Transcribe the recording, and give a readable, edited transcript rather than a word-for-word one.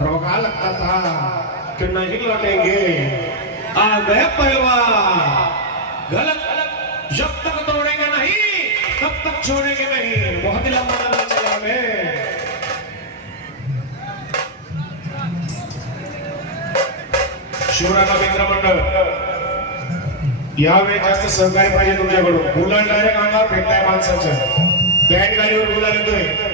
रोका लगता था कि नहीं लौटेंगे। आ गए पहलवान, गलत जब तक तोड़ेंगे नहीं तब तक छोड़ेंगे नहीं। बहुत ही लंबा लंबा चला में शिवराला मित्र मंडळ यावेळी जास्त सहकार्य पाहिजे तुमच्याकडून। गुलाल डायरेक्ट अंगावर फेकताय माणसाच्या, बॅट गाडीवर गुलाल येतोय।